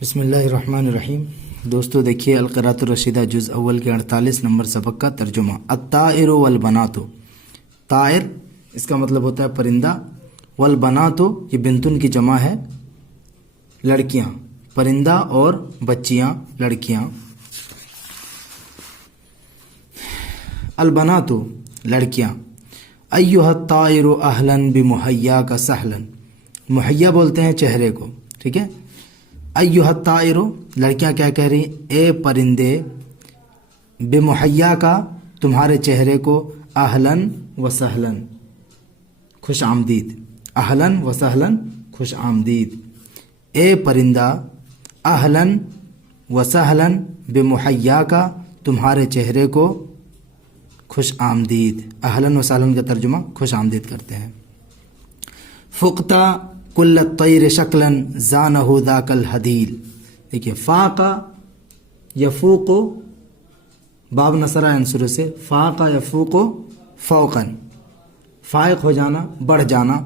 بسم اللہ الرحمن الرحیم۔ دوستو دیکھیے القراۃ الرشیدہ جز اول کے 48 نمبر سبق کا ترجمہ۔ الطائر والبنات، طائر اس کا مطلب ہوتا ہے پرندہ، والبنات یہ بنتن کی جمع ہے، لڑکیاں، پرندہ اور بچیاں لڑکیاں۔ البنات لڑکیاں۔ ایھا الطائر اہلا بمحیاک سہلا، محیا بولتے ہیں چہرے کو، ٹھیک ہے۔ ایھا الطائر لڑکیاں کیا کہہ رہی ہیں؟ اے پرندے، بمحیا کا تمہارے چہرے کو، اہلاً و سہلاً خوش آمدید، اہلاً و سہلاً خوش آمدید۔ اے پرندہ، اہلاً و سہلاً بمحیا کا تمہارے چہرے کو خوش آمدید۔ اہلاً و سہلاً کا ترجمہ خوش آمدید کرتے ہیں۔ فقتا کل الطیر شکلاً زانہ ذاک الحدیل، دیکھیے فاقہ یفوق، باب نصرہ عنصر سے، فاقہ یفوق فوقاً، فائق ہو جانا، بڑھ جانا،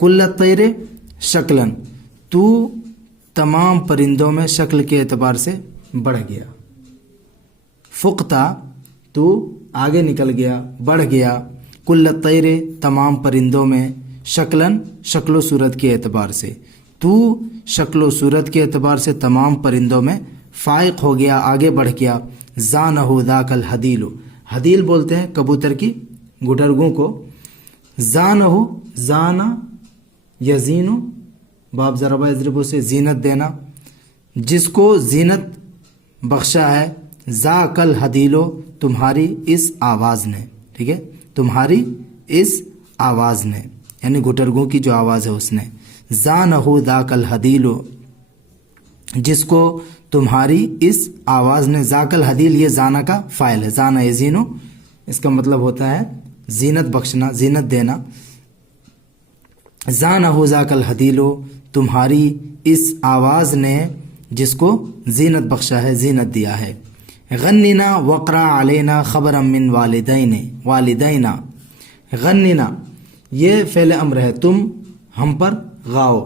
کل الطیر شکلاً تو تمام پرندوں میں شکل کے اعتبار سے بڑھ گیا۔ فقتا تو آگے نکل گیا، بڑھ گیا، کل الطیر تمام پرندوں میں، شکلاً شکل و صورت کے اعتبار سے، تو شکل و صورت کے اعتبار سے تمام پرندوں میں فائق ہو گیا، آگے بڑھ گیا۔ زانہ ذاک الحدیل، حدیل بولتے ہیں کبوتر کی گٹرگوں کو۔ زانہ، زانہ یزین، باب ضربہ یضرب سے زینت دینا، جس کو زینت بخشا ہے، ذاک الحدیل تمہاری اس آواز نے، ٹھیک ہے، تمہاری اس آواز نے، یعنی گٹرگوں کی جو آواز ہے اس نے۔ زانہ ذاک الحدیل، جس کو تمہاری اس آواز نے، ذاک الحدیل یہ زانہ کا فاعل ہے، زانہ یزین، اس کا مطلب ہوتا ہے زینت بخشنا، زینت دینا۔ زانہ ذاک الحدیل، تمہاری اس آواز نے جس کو زینت بخشا ہے، زینت دیا ہے۔ غننا وقرا علینا خبرا من والدینا، غننا یہ فعل امر ہے، تم ہم پر گاؤ۔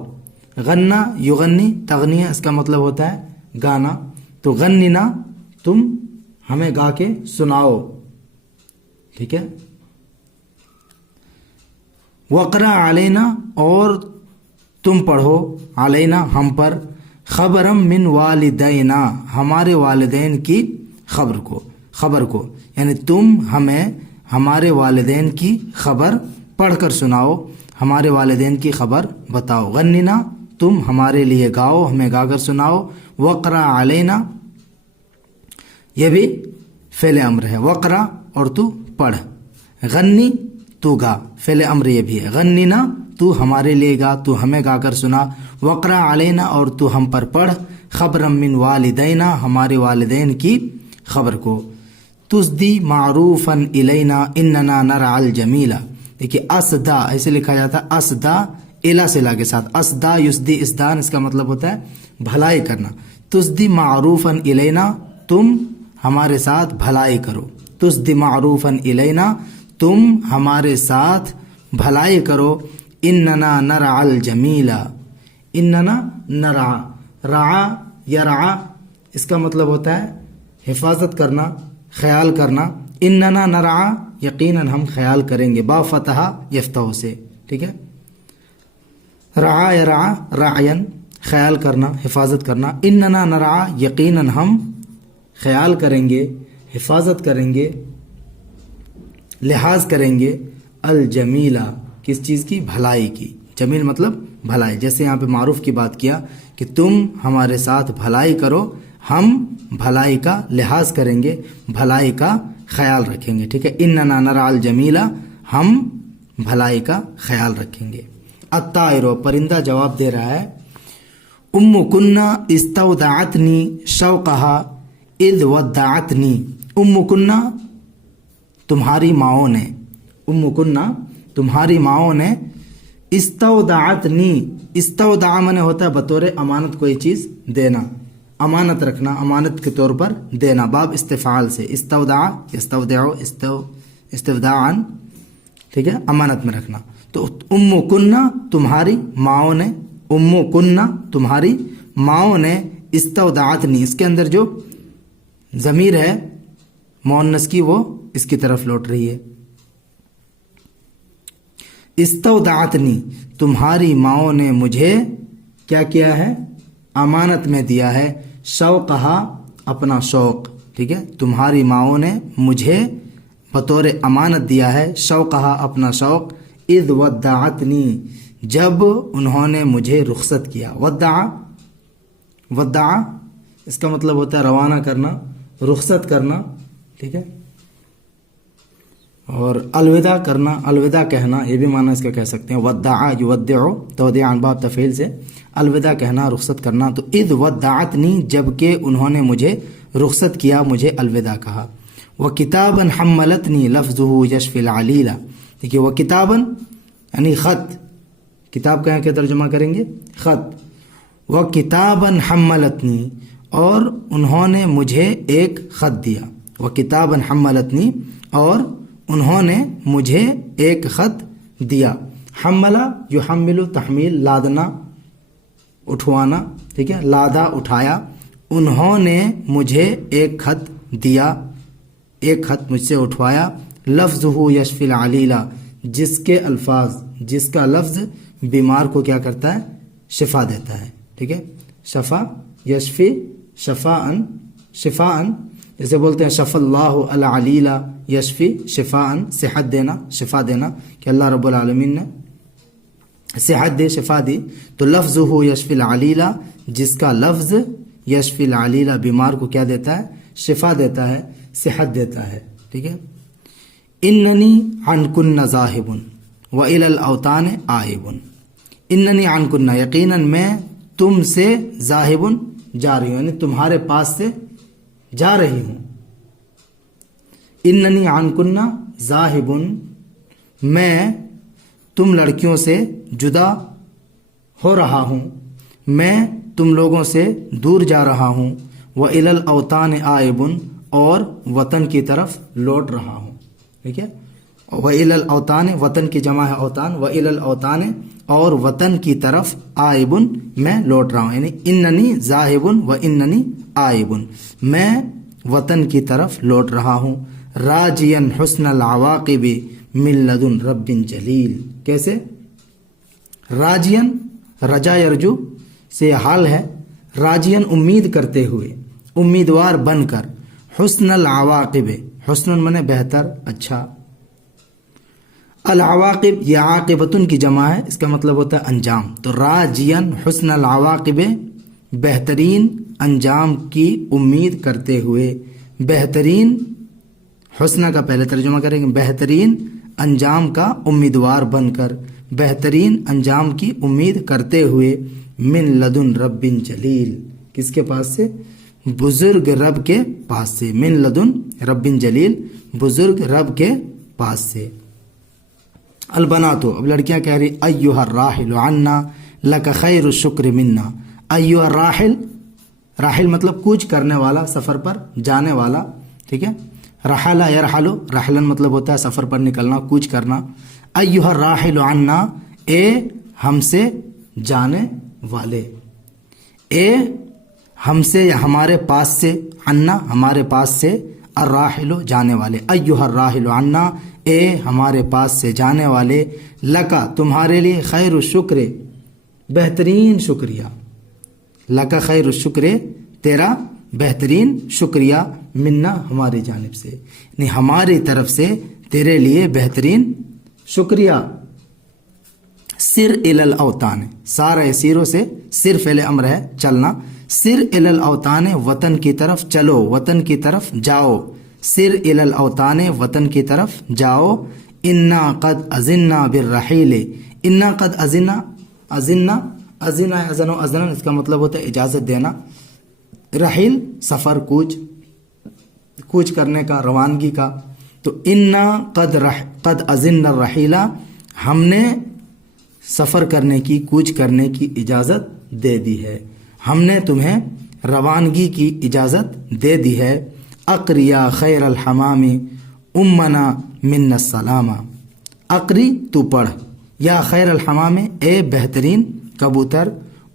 غنا یغنی تغنیہ، اس کا مطلب ہوتا ہے گانا، تو غننا تم ہمیں گا کے سناؤ، ٹھیک ہے۔ وقرا علینا اور تم پڑھو، علینا ہم پر، خبرم من والدینا ہمارے والدین کی خبر کو، یعنی تم ہمیں ہمارے والدین کی خبر پڑھ کر سناؤ، ہمارے والدین کی خبر بتاؤ۔ غننا تم ہمارے لیے گاؤ، ہمیں گا کر سناؤ۔ وقرا علینا یہ بھی فعل امر ہے، وقرا اور تو پڑھ، غنی تو گا، فعل امر یہ بھی ہے۔ غننا تو ہمارے لیے گا، تو ہمیں گا کر سنا۔ وقرا علینا اور تو ہم پر پڑھ، خبرا من والدینا ہمارے والدین کی خبر کو۔ تسدی معروفا الینا اننا نرعى الجمیلہ، دیکھیے اسدا ایسے لکھا جاتا ہے، اسدا الا سے لا کے ساتھ، اسدا یسدی اسدان، اس کا مطلب ہوتا ہے بھلائی کرنا۔ تسدی معروفا الینا تم ہمارے ساتھ بھلائی کرو، تسدی معروفا الینا تم ہمارے ساتھ بھلائی کرو۔ اننا نرعى الجمیلہ، اننا نرعى، رعا یرعى اس کا مطلب ہوتا ہے حفاظت کرنا، خیال کرنا۔ اننا نرعى یقیناً ہم خیال کریں گے، با فتح یفتح سے، ٹھیک ہے۔ رعا یرعا رعین خیال کرنا، حفاظت کرنا۔ اننا نرعى یقیناً ہم خیال کریں گے، حفاظت کریں گے، لحاظ کریں گے، الجمیلہ کس چیز کی؟ بھلائی کی۔ جمیل مطلب بھلائی، جیسے یہاں پہ معروف کی بات کیا کہ تم ہمارے ساتھ بھلائی کرو، ہم بھلائی کا لحاظ کریں گے، بھلائی کا خیال رکھیں گے، ٹھیک ہے۔ اننا نرعى الجمیلہ ہم بھلائی کا خیال رکھیں گے۔ الطائر پرندہ جواب دے رہا ہے، ام کنہ استودعتنی شوقہا اذ ودعتنی، ام کنہ تمہاری ماؤں نے، ام کنہ تمہاری ماؤں نے، استودعتنی، استودع معنی ہوتا ہے بطور امانت کوئی چیز دینا، امانت رکھنا، امانت کے طور پر دینا، باب استفعال سے، استودع یستودع استوداعا، ٹھیک ہے، امانت میں رکھنا۔ تو ام کنہ تمہاری ماؤں نے، ام کنہ تمہاری ماؤں نے استودعتنی، اس کے اندر جو ضمیر ہے مؤنث کی وہ اس کی طرف لوٹ رہی ہے. استودعتنی تمہاری ماؤں نے مجھے کیا کیا ہے؟ امانت میں دیا ہے. شوقہا اپنا شوق، ٹھیک ہے، تمہاری ماؤں نے مجھے بطور امانت دیا ہے. شوقہا اپنا شوق. اذ ودعتنی جب انہوں نے مجھے رخصت کیا. ودع اس کا مطلب ہوتا ہے روانہ کرنا، رخصت کرنا، ٹھیک ہے، اور الوداع کرنا، الوداع کہنا، یہ بھی معنی اس کا کہہ سکتے ہیں. ودع یودع تودیع عن باب تفعیل سے الوداع کہنا، رخصت کرنا. تو اذ ودعتنی جب کہ انہوں نے مجھے رخصت کیا، مجھے الوداع کہا. وکتابا حملتنی لفظه یشفی العلیل. دیکھیے وہ کتاباً یعنی خط، کتاب کہاں کے ترجمہ کریں گے؟ خط. وہ کتاباً حملتنی اور انہوں نے مجھے ایک خط دیا. وہ کتاباً حملتنی اور انہوں نے مجھے ایک خط دیا. حملہ یحمل تحمیل، لادنا، اٹھوانا، ٹھیک ہے، لادا اٹھایا. انہوں نے مجھے ایک خط دیا، ایک خط مجھ سے اٹھوایا. لفظہ یشفی العلیل جس کے الفاظ، جس کا لفظ بیمار کو کیا کرتا ہے؟ شفا دیتا ہے، ٹھیک ہے. شفا یشفی شفاءً، شفاءً جیسے بولتے ہیں شفا اللہ العلیل یشفی شفاءً، صحت دینا، شفا دینا، کہ اللہ رب العالمین نے صحت دے، شفا دی. تو لفظہ یشفی العلیل جس کا لفظ یشفی العلیل بیمار کو کیا دیتا ہے؟ شفا دیتا ہے، صحت دیتا ہے، ٹھیک ہے. اننی عنکن ذاہب والی الاوطان عائب. اننی عنکن یقیناً میں تم سے ذاہب جا رہی ہوں، یعنی تمہارے پاس سے جا رہی ہوں. اننی عنکن ذاہب میں تم لڑکیوں سے جدا ہو رہا ہوں، میں تم لوگوں سے دور جا رہا ہوں. وإلی الاوطان عائب اور وطن کی طرف لوٹ رہا ہوں، ٹھیک ہے. وإلی الاوطان وطن کی جمع ہے اوطان. وإلی الاوطان اور وطن کی طرف عائب میں لوٹ رہا ہوں، یعنی اننی ذاہب واننی عائب میں وطن کی طرف لوٹ رہا ہوں. راجیا حسن العواقب من لدن رب جلیل. کیسے؟ راجین، رجا یرجو سے حال ہے. راجین امید کرتے ہوئے، امیدوار بن کر. حسن العواقب، حسن منے بہتر، اچھا. العواقب یہ عاقبتن کی جمع ہے، اس کا مطلب ہوتا ہے انجام. تو راجین حسن العواقب بہترین انجام کی امید کرتے ہوئے. بہترین حسنہ کا پہلے ترجمہ کریں گے، بہترین انجام کا امیدوار بن کر، بہترین انجام کی امید کرتے ہوئے. من لدن رب جلیل کس کے پاس سے؟ بزرگ رب کے پاس سے. من لدن رب جلیل بزرگ رب کے پاس سے. البناتو اب لڑکیاں کہہ رہی ایھا الراحل عنا لک خیر الشکر منا. ایھا الراحل، راحل مطلب کوچ کرنے والا، سفر پر جانے والا، ٹھیک ہے. رحل یرحل، رحلن مطلب ہوتا ہے سفر پر نکلنا، کوچ کرنا. ایھا الراحل عنا اے ہم سے جانے والے، اے ہم سے یا ہمارے پاس سے، عنا ہمارے پاس سے، الراحل جانے والے. ایھا الراحل عنا اے ہمارے پاس سے جانے والے. لکا تمہارے لیے خیر الشکر بہترین شکریہ. لکا خیر الشکر تیرا بہترین شکریہ. منا ہماری جانب سے، یعنی ہماری طرف سے تیرے لیے بہترین شکریہ. سر الی الاوطان، سارا سیرو سے سر فعل امر ہے چلنا. سر الی الاوطان وطن کی طرف چلو، وطن کی طرف جاؤ. سر الی الاوطان وطن کی طرف جاؤ. انا قد اذنا بالرحیل. انا قد اذنا، اذنا اذنا اذن و اذن اس کا مطلب ہوتا ہے اجازت دینا. رحیل سفر، کوچ کرنے کا، روانگی کا. تو انا قد اذنا الرحیل ہم نے سفر کرنے کی، کوچ کرنے کی اجازت دے دی ہے، ہم نے تمہیں روانگی کی اجازت دے دی ہے. اقریا خیر الحمام امنا من السلام. اقری تو پڑھ، یا خیر الحمام اے بہترین کبوتر،